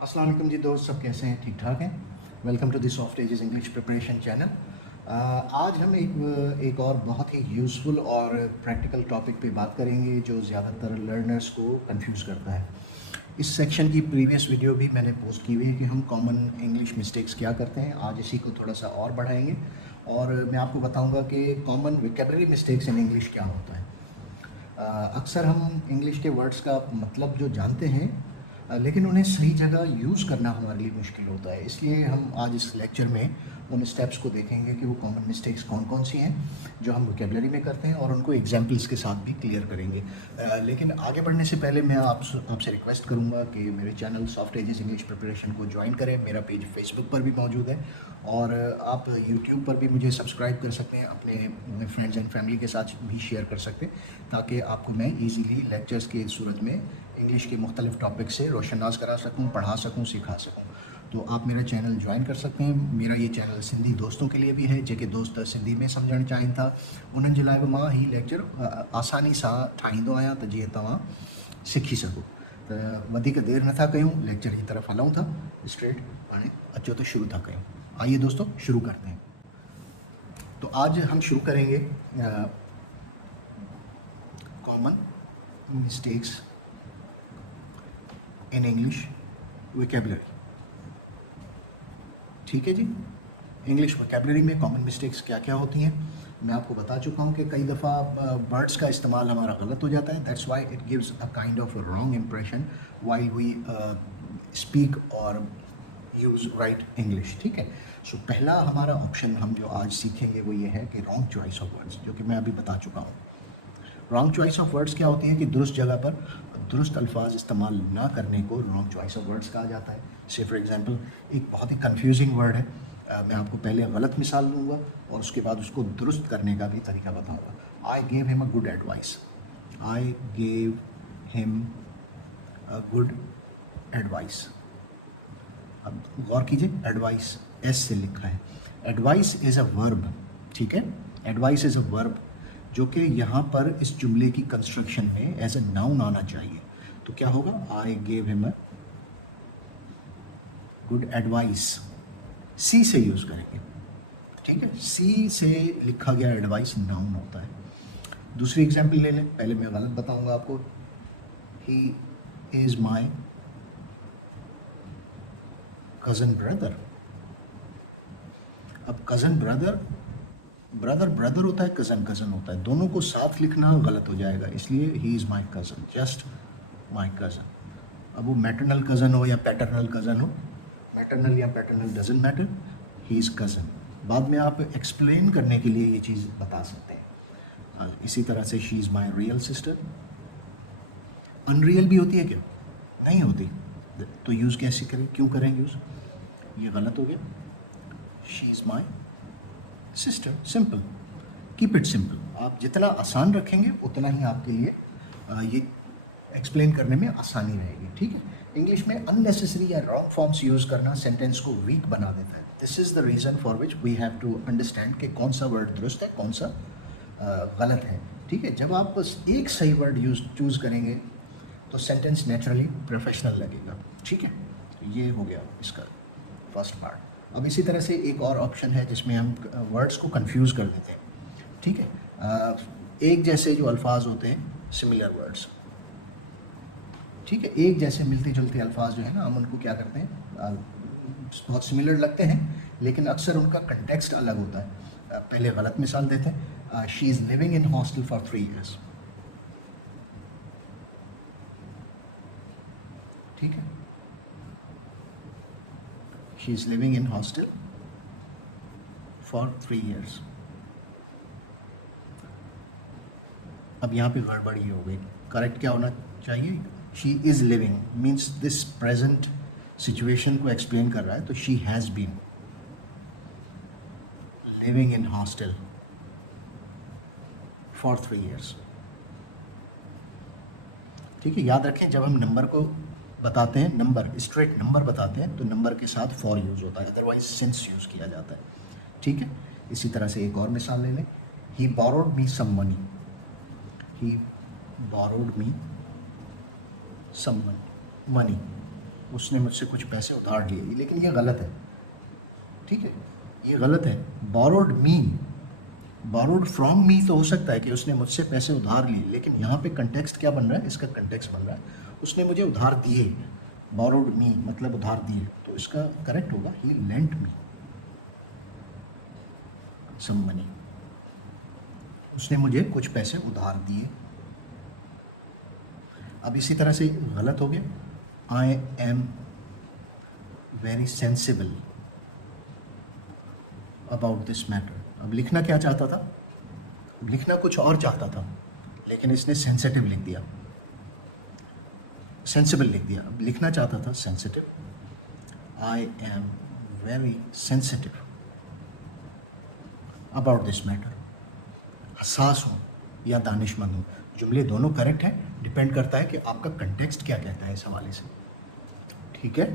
अस्सलाम वालेकुम जी दोस्त, सब कैसे हैं? ठीक ठाक हैं। Welcome to the Soft Edges English preparation channel. आज हम एक और बहुत ही यूज़फुल और प्रैक्टिकल टॉपिक पे बात करेंगे जो ज़्यादातर लर्नर्स को कंफ्यूज करता है। इस सेक्शन की प्रीवियस वीडियो भी मैंने पोस्ट की हुई है कि हम कॉमन इंग्लिश मिस्टेक्स क्या करते हैं। आज इसी को थोड़ा सा और बढ़ाएंगे और मैं आपको बताऊंगा कि common vocabulary mistakes in English क्या होता है। अक्सर हम इंग्लिश के वर्ड्स का मतलब जो जानते हैं लेकिन उन्हें सही जगह यूज़ करना हमारे लिए मुश्किल होता है। इसलिए हम आज इस लेक्चर में उन स्टेप्स को देखेंगे कि वो कॉमन मिस्टेक्स कौन कौन सी हैं जो हम वोकैबुलरी में करते हैं और उनको एग्जाम्पल्स के साथ भी क्लियर करेंगे। लेकिन आगे बढ़ने से पहले मैं आपसे रिक्वेस्ट करूंगा कि मेरे channel Soft Edges English preparation को ज्वाइन करें। मेरा पेज फेसबुक पर भी मौजूद है और आप यूट्यूब पर भी मुझे सब्सक्राइब कर सकते हैं, अपने फ्रेंड्स एंड फैमिली के साथ भी शेयर कर सकते हैं ताकि आपको मैं ईज़िली लेक्चर्स की सूरत में इंग्लिश के मुख्तलिफ टॉपिक से रोशनदाज करा सकूँ, पढ़ा सकूँ, सिखा सकूँ। तो आप मेरा चैनल ज्वाइन कर सकते हैं। मेरा ये चैनल सिंधी दोस्तों के लिए भी है जेके दोस्त सिंधी में सम्झणु चाहिनि था। उन्हनि जे लाइ बि मां ही लेक्चर आसानी सां ठाहींदो आहियां त जीअं तव्हां सिखी सघो। त वधीक देर नथा कयूं, लेक्चर की तरफ हलूं था स्ट्रेट। हाणे अचो तो शुरू था कयूं। आइए दोस्तों शुरू करते हैं। तो आज हम शुरू करेंगे common mistakes in English vocabulary. ठीक है जी। इंग्लिश वोकैबुलरी में कॉमन मिस्टेक्स क्या क्या होती हैं मैं आपको बता चुका हूँ कि कई दफ़ा वर्ड्स का इस्तेमाल हमारा गलत हो जाता है। That's why it gives a kind of wrong impression while we speak और यूज़ राइट इंग्लिश। ठीक है। सो पहला हमारा ऑप्शन हम जो आज सीखेंगे वो ये है कि रॉन्ग चॉइस ऑफ वर्ड्स, जो कि मैं अभी बता चुका हूँ। रॉन्ग चॉइस ऑफ वर्ड्स क्या होती है कि दुरुस्त जगह पर दुरुस्त अल्फाज इस्तेमाल ना करने को रॉन्ग चॉइस ऑफ वर्ड्स कहा जाता है। से फॉर एग्जांपल एक बहुत ही कंफ्यूजिंग वर्ड है, मैं आपको पहले गलत मिसाल दूंगा और उसके बाद उसको दुरुस्त करने का भी तरीका बताऊंगा। आई gave him a good advice. I gave him a good advice. अब गौर कीजिए, एडवाइस एस से लिखा है। Advice is a verb. ठीक है। एडवाइस इज़ अ वर्ब जो कि यहाँ पर इस जुमले की कंस्ट्रक्शन में एज ए नाउन आना चाहिए। तो क्या होगा? I gave him a good advice. सी से यूज़ करेंगे। ठीक है। सी से लिखा गया एडवाइस नाउन होता है। दूसरी एग्जाम्पल ले लें, पहले मैं गलत बताऊंगा आपको। He is my cousin brother. अब कज़न ब्रदर, ब्रदर ब्रदर होता है, कज़न कज़न होता है, दोनों को साथ लिखना गलत हो जाएगा। इसलिए he is my cousin, just my cousin. अब वो मैटरनल कज़न हो या पैटर्नल कज़न हो, मैटरनल या paternal doesn't matter, he is cousin. बाद में आप एक्सप्लेन करने के लिए ये चीज़ बता सकते हैं। इसी तरह से she is my real sister. Unreal भी होती है क्या? नहीं होती। तो यूज़ कैसे करें, क्यों करें यूज़? ये गलत हो गया। She is my sister, simple. Keep it simple. आप जितना आसान रखेंगे उतना ही आपके लिए ये एक्सप्लेन करने में आसानी रहेगी। ठीक है। इंग्लिश में अननेसेसरी या रॉन्ग फॉर्म्स यूज़ करना सेंटेंस को वीक बना देता है। This is the reason for which we have to understand कि कौन सा वर्ड दुरुस्त है, कौन सा गलत है। ठीक है। जब आप बस एक सही वर्ड चूज़ करेंगे तो सेंटेंस नेचुरली प्रोफेशनल लगेगा। ठीक है। तो ये हो गया इसका फर्स्ट पार्ट। अब इसी तरह से एक और ऑप्शन है जिसमें हम वर्ड्स को कंफ्यूज कर देते हैं। ठीक है। एक जैसे जो अल्फाज होते हैं, सिमिलर वर्ड्स। ठीक है। एक जैसे मिलते जुलते अल्फाज जो है ना, हम उनको क्या करते हैं, बहुत सिमिलर लगते हैं लेकिन अक्सर उनका कंटेक्स्ट अलग होता है। पहले गलत मिसाल देते हैं। She is living in hostel for 3 years। ठीक है। She is living in hostel for 3 years। अब यहाँ पे गड़बड़ी हो गई। करेक्ट क्या होना चाहिए? She is living means this present situation को एक्सप्लेन कर रहा है, तो she has been living in hostel for 3 years। ठीक है। याद रखें, जब हम नंबर को बताते हैं, नंबर स्ट्रेट नंबर बताते हैं तो नंबर के साथ फॉर यूज़ होता है, अदरवाइज सिंस यूज़ किया जाता है। ठीक है। इसी तरह से एक और मिसाल ले लें। ही बोरोड मी सम मनी। ही बोरोड मी सम मनी। उसने मुझसे कुछ पैसे उधार लिए, लेकिन ये गलत है, ठीक है, ये गलत है। Borrowed me, borrowed from me तो हो सकता है कि उसने मुझसे पैसे उधार लिए, लेकिन यहाँ पे कंटेक्स्ट क्या बन रहा है, इसका कंटेक्स्ट बन रहा है उसने मुझे उधार दिए। बोरोड मी मतलब उधार दिए, तो इसका करेक्ट होगा ही लेंट मी सम मनी, उसने मुझे कुछ पैसे उधार दिए। अब इसी तरह से गलत हो गया, आई am very sensible about this matter. अब लिखना क्या चाहता था, लिखना कुछ और चाहता था, लेकिन इसने सेंसिटिव लिख दिया, सेंसिबल लिख दिया। अब लिखना चाहता था sensitive, I am very sensitive about this matter. हसास हूँ या दानिशमंद हूँ, जुमले दोनों करेक्ट है, डिपेंड करता है कि आपका कंटेक्स्ट क्या कहता है इस हवाले से, ठीक है।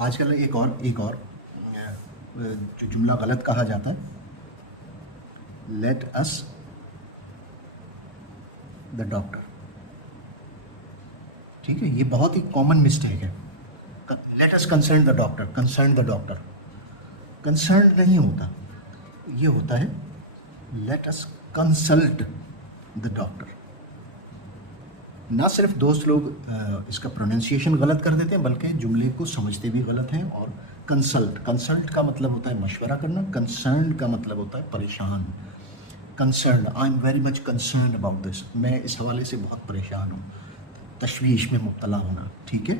आजकल एक और जो जुमला गलत कहा जाता है, लेट अस द डॉक्टर, ठीक है, ये बहुत ही कॉमन मिस्टेक है। Let us concern the doctor, concern the doctor, concern नहीं होता, ये होता है let us consult the doctor. ना सिर्फ दोस्त लोग इसका प्रोनाउंसिएशन गलत कर देते हैं, बल्कि जुमले को समझते भी गलत हैं। और कंसल्ट, कंसल्ट का मतलब होता है मशवरा करना, कंसर्न का मतलब होता है परेशान। Concern, I am very much concern about this, मैं इस हवाले से बहुत परेशान हूँ, तशवीश में मुब्तला होना, ठीक है।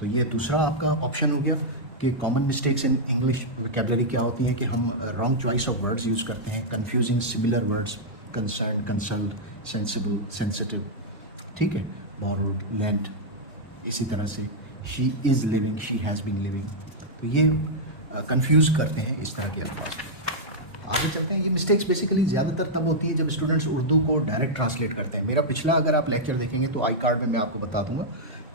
तो ये दूसरा आपका ऑप्शन हो गया कि common mistakes in English vocabulary क्या होती हैं कि हम wrong choice of words use करते हैं, confusing similar words, concern, consult, sensible, sensitive, ठीक है, बोरोड, लेंट, इसी तरह से she is living, she has been living, तो ये कंफ्यूज करते हैं इस तरह के अल्फाज। आगे चलते हैं। ये मिस्टेक्स बेसिकली ज़्यादातर तब होती है जब स्टूडेंट्स उर्दू को डायरेक्ट ट्रांसलेट करते हैं। मेरा पिछला अगर आप लेक्चर देखेंगे तो आई कार्ड में मैं आपको बता दूंगा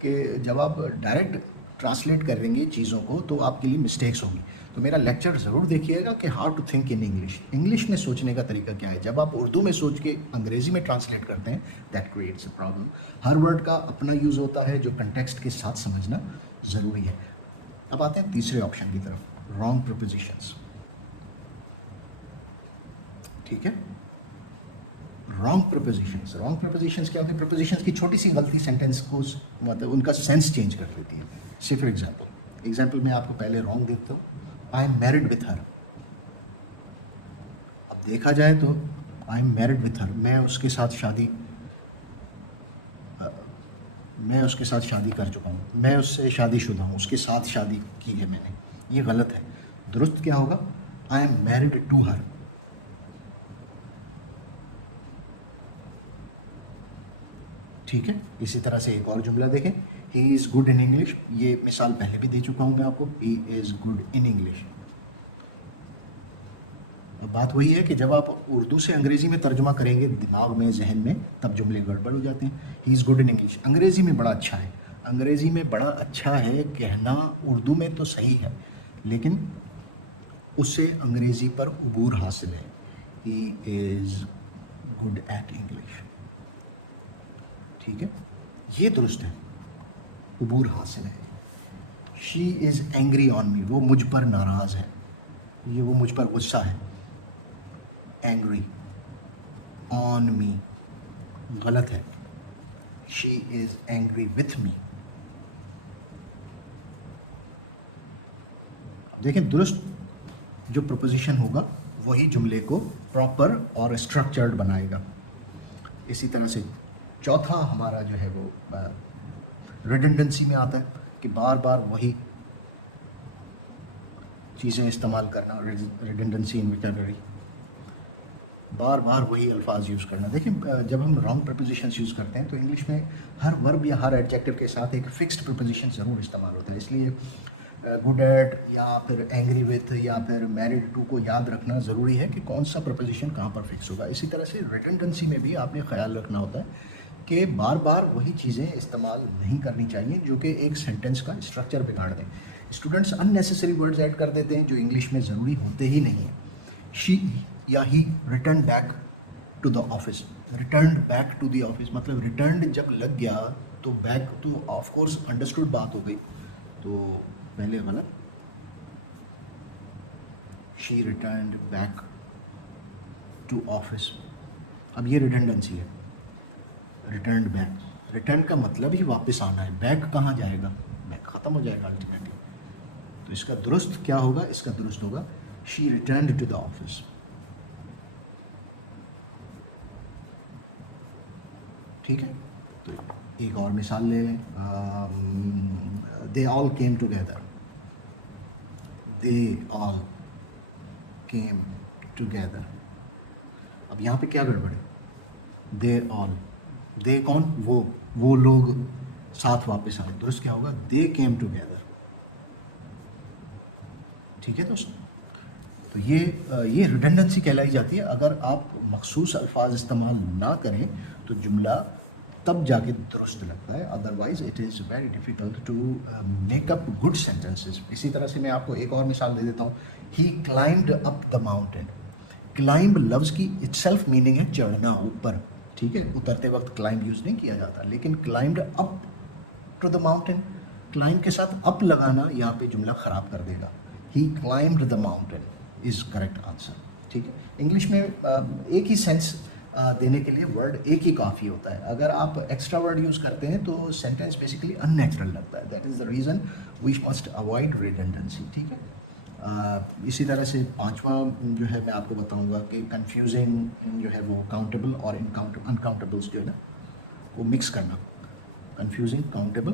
कि जब आप डायरेक्ट ट्रांसलेट करेंगे चीज़ों को तो आपके लिए मिस्टेक्स होंगी। तो मेरा लेक्चर ज़रूर देखिएगा कि how to think in English, English में सोचने का तरीका क्या है। जब आप उर्दू में सोच के अंग्रेज़ी में ट्रांसलेट करते हैं, that creates a problem. Her word का अपना यूज़ होता है जो कंटेक्स्ट के साथ समझना ज़रूरी है। अब आते हैं तीसरे ऑप्शन की तरफ, रॉन्ग प्रिपोजिशंस, ठीक है। रॉन्ग प्रिपोजिशंस, रॉन्ग प्रिपोजिशंस क्या होती है, प्रिपोजिशंस की छोटी सी गलती सेंटेंस को मतलब उनका सेंस चेंज कर देती है। से फॉर एग्जाम्पल मैं आपको पहले रॉन्ग देता हूँ, आई एम मैरिड विथ हर। अब देखा जाए तो आई एम मैरिड विथ हर, मैं उसके साथ शादी कर चुका हूँ, मैं उससे शादीशुदा हूँ, उसके साथ शादी की है मैंने, ये गलत है। दुरुस्त क्या होगा, I am married to her, ठीक है। इसी तरह से एक और जुमला देखें, he is good in English, ये मिसाल पहले भी दे चुका हूँ मैं आपको, he is good in English. अब बात वही है कि जब आप उर्दू से अंग्रेज़ी में तर्जुमा करेंगे दिमाग में, जहन में, तब जुमले गड़बड़ हो जाते हैं। ही इज़ गुड इन इंग्लिश अंग्रेज़ी में बड़ा अच्छा है, अंग्रेज़ी में बड़ा अच्छा है कहना उर्दू में तो सही है, लेकिन उससे अंग्रेज़ी पर उबूर हासिल है। ही इज़ गुड एट इंग्लिश, ठीक है, ये दुरुस्त है, उबूर हासिल है। She is angry on me, वो मुझ पर नाराज़ है, ये वो मुझ पर गुस्सा है। एंग्री ऑन मी गलत है, she is angry with me. देखें, दुरुस्त जो प्रपोजिशन होगा वही जुमले को प्रॉपर और स्ट्रक्चर्ड बनाएगा। इसी तरह से चौथा हमारा जो है वो रिडंडेंसी में आता है कि बार बार वही चीज़ें इस्तेमाल करना, रिडंडेंसी इन वोकैबुलरी, बार बार वही अल्फाज यूज़ करना। देखिए, जब हम रॉन्ग प्रपोजिशंस यूज़ करते हैं तो इंग्लिश में हर वर्ब या हर एडजेक्टिव के साथ एक फिक्स्ड प्रपोजिशन ज़रूर इस्तेमाल होता है, इसलिए गुड एट या फिर एंग्री विथ या फिर मैरिड टू को याद रखना ज़रूरी है कि कौन सा प्रपोजिशन कहाँ पर फिक्स होगा। इसी तरह से रिडंडेंसी में भी आपने ख्याल रखना होता है कि बार बार वही चीज़ें इस्तेमाल नहीं करनी चाहिए जो कि एक सेंटेंस का स्ट्रक्चर बिगाड़ दें। स्टूडेंट्स अननेसेसरी वर्ड्स ऐड कर देते हैं जो इंग्लिश में ज़रूरी होते ही नहीं हैं। शी या he return back to the office, return back to the office मतलब रिटर्न जब लग गया तो बैक तो ऑफ कोर्स अंडरस्टूड बात हो गई, तो पहले गलत, she returned back to office. अब ये रिडंडेंसी है, रिटर्न्ड बैक, रिटर्न का मतलब ही वापस आना है, बैक कहाँ जाएगा, बैक ख़त्म हो जाएगा अल्टीमेटली। तो इसका दुरुस्त क्या होगा, इसका दुरुस्त होगा she returned to the office. ठीक है, तो एक और मिसाल ले लें, they all came together, they all came together. अब यहाँ पे क्या गड़बड़ है, दे ऑल, दे कौन, वो लोग साथ वापस आए, दुरुस्त क्या होगा, दे केम टुगेदर। ठीक है दोस्तों, तो ये रिडंडेंसी कहलाई जाती है। अगर आप मखसूस अल्फाज इस्तेमाल ना करें तो जुमला तब जाके दुरुस्त लगता है, otherwise it is very difficult to make up good sentences. इसी तरह से मैं आपको एक और मिसाल दे देता हूँ, he climbed up the mountain. Climb लफ्ज़ की इटसेल्फ मीनिंग है चढ़ना, ऊपर, ठीक है, उतरते वक्त क्लाइंब यूज़ नहीं किया जाता, लेकिन climbed up to the mountain, climb के साथ अप लगाना यहाँ पे जुमला ख़राब कर देगा। He climbed the mountain is correct answer. ठीक है, इंग्लिश में एक ही सेंस देने के लिए वर्ड एक ही काफ़ी होता है। अगर आप एक्स्ट्रा वर्ड यूज़ करते हैं तो सेंटेंस बेसिकली अननेचुरल लगता है। That is the reason we must avoid redundancy. ठीक है, इसी तरह से पांचवा जो है मैं आपको बताऊंगा कि कंफ्यूजिंग जो है वो काउंटेबल और अनकाउंटेबल्स जो है ना वो मिक्स करना, confusing countable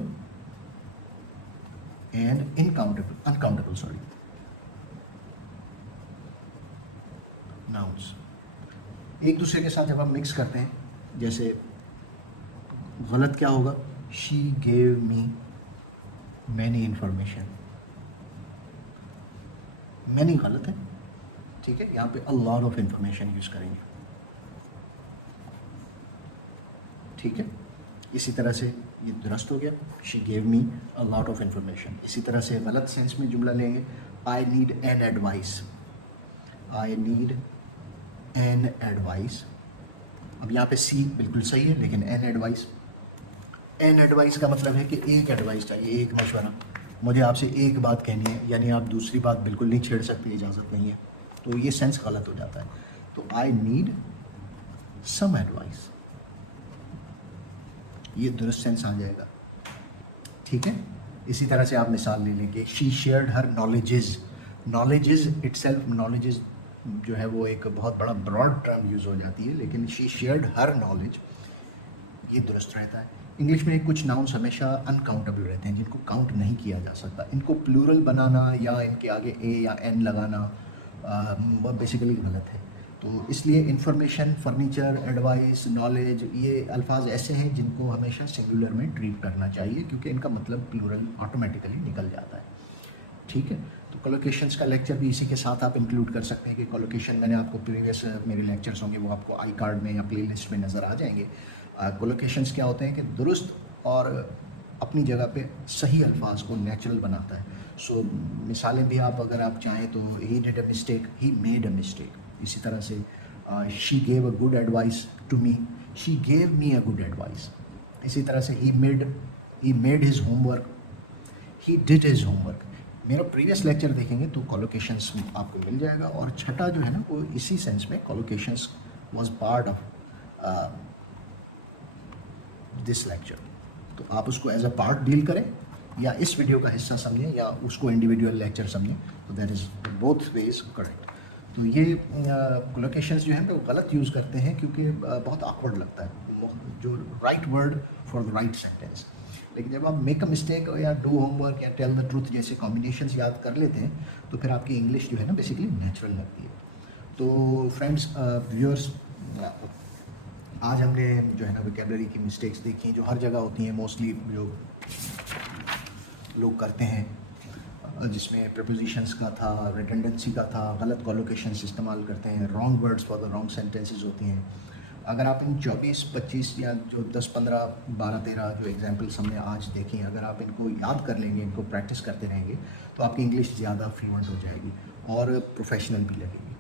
and incountable uncountable sorry nouns एक दूसरे के साथ जब हम मिक्स करते हैं, जैसे गलत क्या होगा, she gave me many information, many गलत है, ठीक है, यहाँ पे a lot of information use करेंगे। ठीक है, इसी तरह से ये दुरुस्त हो गया, she gave me a lot of information. इसी तरह से गलत सेंस में जुमला लेंगे, I need an advice, I need an advice. अब यहाँ पे सी बिल्कुल सही है, लेकिन एन एडवाइस, एन एडवाइस का मतलब है कि एक एडवाइस चाहिए, एक मशवरा, मुझे आपसे एक बात कहनी है, यानी आप दूसरी बात बिल्कुल नहीं छेड़ सकते, इजाज़त नहीं है, तो ये सेंस गलत हो जाता है। तो आई नीड सम एडवाइस, ये दुरुस्त सेंस आ जाएगा। ठीक है, इसी तरह से आप मिसाल ले लेंगे, she shared her knowledges, knowledges itself, knowledges जो है वो एक बहुत बड़ा ब्रॉड टर्म यूज़ हो जाती है, लेकिन शी शेयर्ड हर नॉलेज, ये दुरुस्त रहता है। इंग्लिश में कुछ नाउन्स हमेशा अनकाउंटेबल रहते हैं, जिनको काउंट नहीं किया जा सकता, इनको प्लूरल बनाना या इनके आगे ए या एन लगाना बेसिकली गलत है। तो इसलिए इंफॉर्मेशन, फर्नीचर, एडवाइस, नॉलेज, ये अल्फाज ऐसे हैं जिनको हमेशा सिंगुलर में ट्रीट करना चाहिए, क्योंकि इनका मतलब प्लूरल ऑटोमेटिकली निकल जाता है। ठीक है, तो कोलोकेशंस का लेक्चर भी इसी के साथ आप इंक्लूड कर सकते हैं कि कोलोकेशन मैंने आपको प्रीवियस मेरे लेक्चर्स होंगे वो आपको आई कार्ड में या प्लेलिस्ट में नज़र आ जाएंगे। कोलोकेशंस क्या होते हैं कि दुरुस्त और अपनी जगह पे सही अल्फाज को नेचुरल बनाता है। सो मिसालें भी आप अगर आप चाहें तो he did a mistake, he made a mistake. इसी तरह से she gave a good advice to me, she gave me a good advice. इसी तरह से he made his homework, he did his homework. मेरा प्रीवियस लेक्चर देखेंगे तो collocations आपको मिल जाएगा। और छठा जो है ना वो इसी सेंस में collocations was part of this lecture, तो आप उसको एज अ पार्ट डील करें या इस वीडियो का हिस्सा समझें या उसको इंडिविजुअल लेक्चर समझें, तो that is both ways correct. तो ये कोलोकेशंस जो है वो गलत यूज़ करते हैं क्योंकि बहुत awkward लगता है, जो right word for the right sentence. लेकिन जब आप मेक अ मिस्टेक या डू होमवर्क या टेल द ट्रूथ जैसे कॉम्बिनेशंस याद कर लेते हैं तो फिर आपकी इंग्लिश जो है ना बेसिकली नेचुरल लगती है। तो फ्रेंड्स, व्यूअर्स, आज हमने जो है ना वोकैबुलरी की मिस्टेक्स देखी जो हर जगह होती हैं, मोस्टली जो लोग करते हैं, जिसमें प्रपोजिशंस का था, रिडंडेंसी का था, गलत कोलोकेशंस इस्तेमाल करते हैं, wrong words for the wrong sentences होती हैं। अगर आप इन 24, 25 या जो 10, 15, 12, 13 जो एग्जाम्पल्स हमने आज देखी, अगर आप इनको याद कर लेंगे, इनको प्रैक्टिस करते रहेंगे तो आपकी इंग्लिश ज़्यादा फ्लुएंट हो जाएगी और प्रोफेशनल भी लगेगी।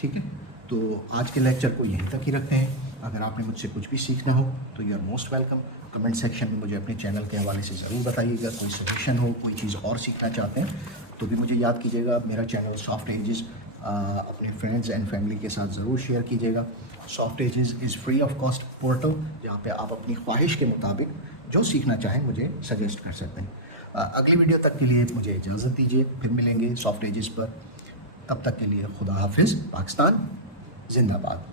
ठीक है, तो आज के लेक्चर को यहीं तक ही रखते हैं। अगर आपने मुझसे कुछ भी सीखना हो तो you are most welcome. Comment section में मुझे अपने चैनल के हवाले से ज़रूर बताइएगा। कोई सजेशन हो, कोई चीज़ और सीखना चाहते हैं तो भी मुझे याद कीजिएगा। मेरा चैनल सॉफ्ट एजेस अपने फ्रेंड्स एंड फैमिली के साथ ज़रूर शेयर कीजिएगा। Soft Edges is free of cost portal, जहाँ पे आप अपनी ख्वाहिश के मुताबिक जो सीखना चाहें मुझे सजेस्ट कर सकते हैं। अगली वीडियो तक के लिए मुझे इजाज़त दीजिए, फिर मिलेंगे सॉफ्ट एजेस पर। तब तक के लिए खुदा हाफिज़। पाकिस्तान जिंदाबाद।